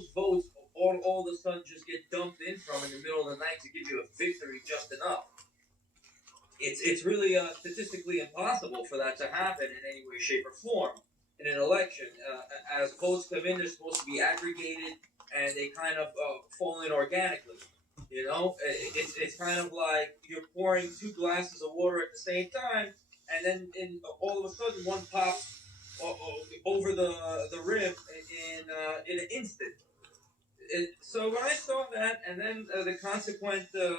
those votes all of a sudden just get dumped in from in the middle of the night to give you a victory just enough. It's really statistically impossible for that to happen in any way, shape, or form in an election. As votes come in, they're supposed to be aggregated, and they kind of fall in organically. You know, it's kind of like you're pouring 2 glasses of water at the same time, and then all of a sudden one pops over the rim in an instant. So when I saw that, and then the consequent the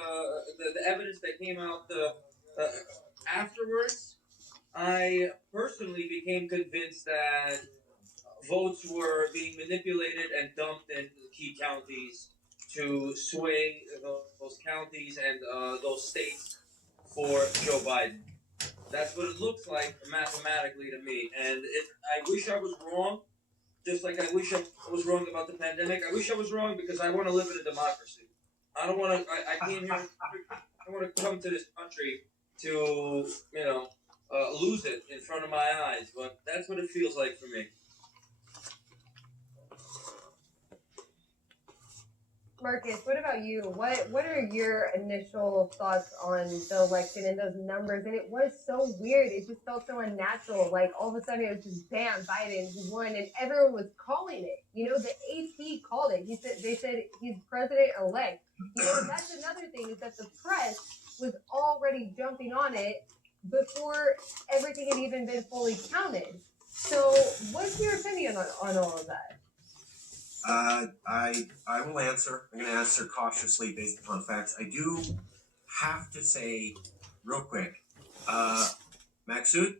evidence that came out afterwards, I personally became convinced that votes were being manipulated and dumped in key counties to sway those counties and those states for Joe Biden. That's what it looks like mathematically to me. And I wish I was wrong, just like I wish I was wrong about the pandemic. I wish I was wrong because I want to live in a democracy. I don't want to. I came here. I want to come to this country to lose it in front of my eyes. But that's what it feels like for me. Marcus, what about you? What are your initial thoughts on the election and those numbers? And it was so weird. It just felt so unnatural. Like all of a sudden it was just bam, Biden, he won, and everyone was calling it. You know, the AP called it. They said he's president-elect. You know, that's another thing is that the press was already jumping on it before everything had even been fully counted. So what's your opinion on all of that? I will answer. I'm going to answer cautiously based upon facts. I do have to say, real quick, Maksud,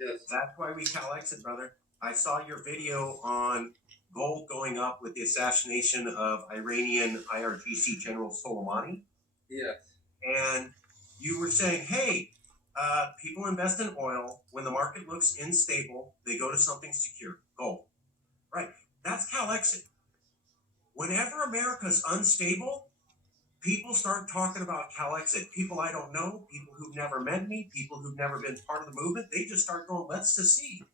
yes. That's why we Cal-Exit, brother. I saw your video on gold going up with the assassination of Iranian IRGC General Soleimani. Yes. And you were saying, hey, people invest in oil. When the market looks unstable, they go to something secure, gold. Right. That's Cal-Exit. Whenever America's unstable, people start talking about Cal-Exit. People I don't know, people who've never met me, people who've never been part of the movement, they just start going, let's secede.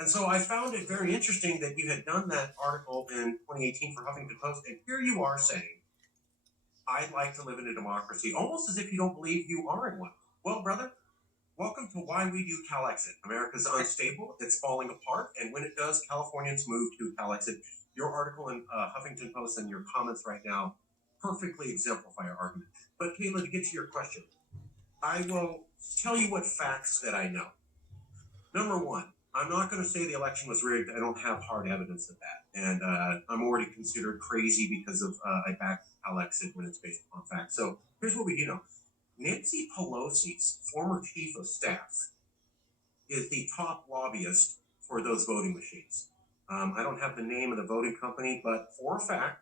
And so I found it very interesting that you had done that article in 2018 for Huffington Post, and here you are saying, I'd like to live in a democracy, almost as if you don't believe you are in one. Well, brother, welcome to Why We Do Cal-Exit. America's unstable, it's falling apart, and when it does, Californians move to Cal-Exit. Your article in Huffington Post and your comments right now perfectly exemplify our argument. But Kayla, to get to your question, I will tell you what facts that I know. Number one, I'm not going to say the election was rigged. I don't have hard evidence of that. And I'm already considered crazy because of I back Cal-Exit when it's based upon facts. So here's what we do know. Nancy Pelosi's former chief of staff is the top lobbyist for those voting machines. I don't have the name of the voting company, but for a fact,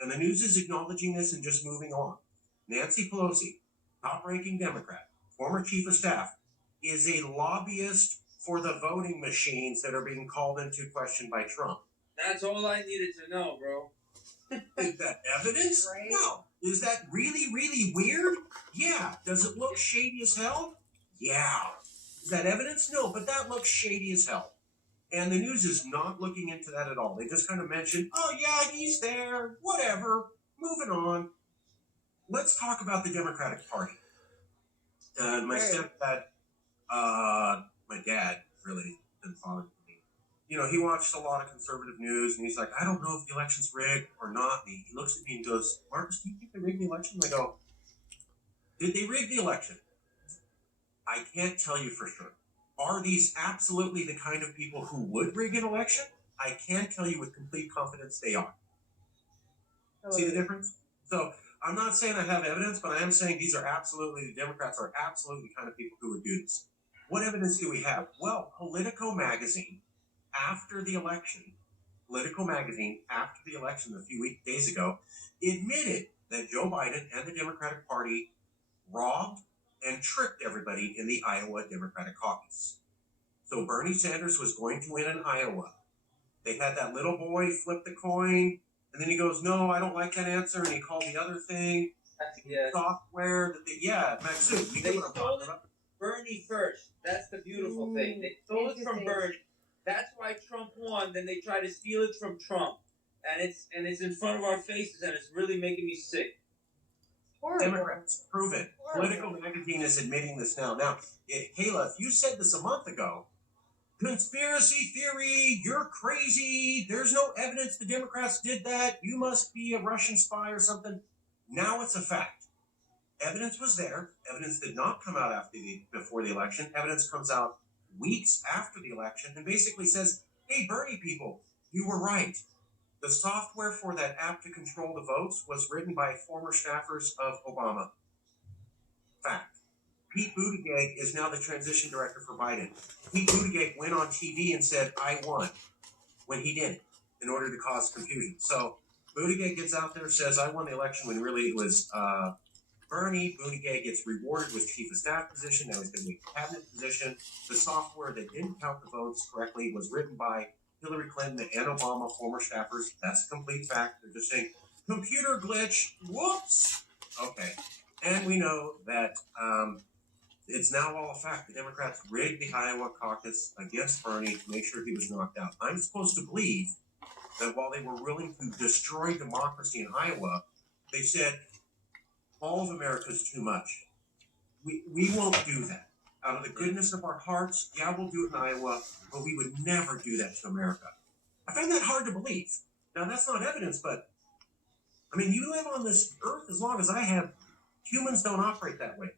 and the news is acknowledging this and just moving on, Nancy Pelosi, top-ranking Democrat, former chief of staff, is a lobbyist for the voting machines that are being called into question by Trump. That's all I needed to know, bro. Is that evidence? Right? No. Is that really, really weird? Yeah. Does it look shady as hell? Yeah. Is that evidence? No, but that looks shady as hell. And the news is not looking into that at all. They just kind of mentioned, oh, yeah, he's there, whatever, moving on. Let's talk about the Democratic Party. My stepdad, my dad really been following me. You know, he watched a lot of conservative news, and he's like, I don't know if the election's rigged or not. And he looks at me and goes, Marcus, do you think they rigged the election? And I go, did they rig the election? I can't tell you for sure. Are these absolutely the kind of people who would rig an election? I can tell you with complete confidence they are. See the difference? So I'm not saying I have evidence, but I am saying these are absolutely, the Democrats are absolutely the kind of people who would do this. What evidence do we have? Well, Politico magazine, after the election, a few days ago, admitted that Joe Biden and the Democratic Party robbed and tricked everybody in the Iowa Democratic caucus. So Bernie Sanders was going to win in Iowa. They had that little boy flip the coin, and then he goes, no, I don't like that answer, and he called the other thing. Yeah. Software. Maksud, They stole it from Bernie first. That's the beautiful thing. They stole it from Bernie. That's why Trump won. Then they try to steal it from Trump. and it's in front of our faces, and it's really making me sick. Horrible. Democrats prove it. Political Magazine is admitting this now. Now, Kayla, if you said this a month ago, conspiracy theory, you're crazy, there's no evidence the Democrats did that, you must be a Russian spy or something. Now it's a fact. Evidence was there. Evidence did not come out before the election. Evidence comes out weeks after the election and basically says, hey, Bernie people, you were right. The software for that app to control the votes was written by former staffers of Obama. Fact. Pete Buttigieg is now the transition director for Biden. Pete Buttigieg went on TV and said, I won, when he didn't, in order to cause confusion. So Buttigieg gets out there, says, I won the election, when really it was Bernie. Buttigieg gets rewarded with chief of staff position. Now he's going to be a cabinet position. The software that didn't count the votes correctly was written by Hillary Clinton and Obama, former staffers. That's a complete fact. They're just saying, computer glitch, whoops. Okay. And we know that it's now all a fact. The Democrats rigged the Iowa caucus against Bernie to make sure he was knocked out. I'm supposed to believe that while they were willing to destroy democracy in Iowa, they said, all of America is too much. We won't do that. Out of the goodness of our hearts, yeah, we'll do it in Iowa, but we would never do that to America. I find that hard to believe. Now, that's not evidence, but, I mean, you live on this earth as long as I have. Humans don't operate that way.